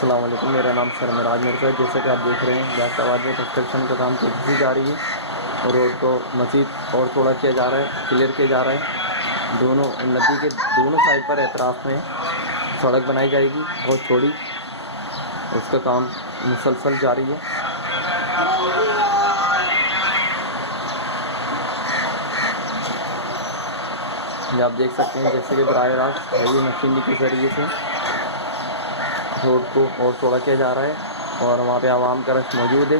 अस्सलाम वालेकुम, मेरा नाम सरमराज मिर्ज़ा है। जैसे कि आप देख रहे हैं जाफराबाद में कंस्ट्रक्शन का काम तेज़ी से जारी है और रोड को मज़ीद और चौड़ा किया जा रहा है, क्लियर किया जा रहा है। दोनों नदी के दोनों साइड पर एतराफ़ में सड़क बनाई जाएगी बहुत चौड़ी। उसका काम मुसलसल जारी है। ये आप देख सकते हैं जैसे कि बराह रास्त हैवी मशीनरी के ज़रिए से रोड को और चौड़ा किया जा रहा है और वहाँ पे आवाम का रश मौजूद है।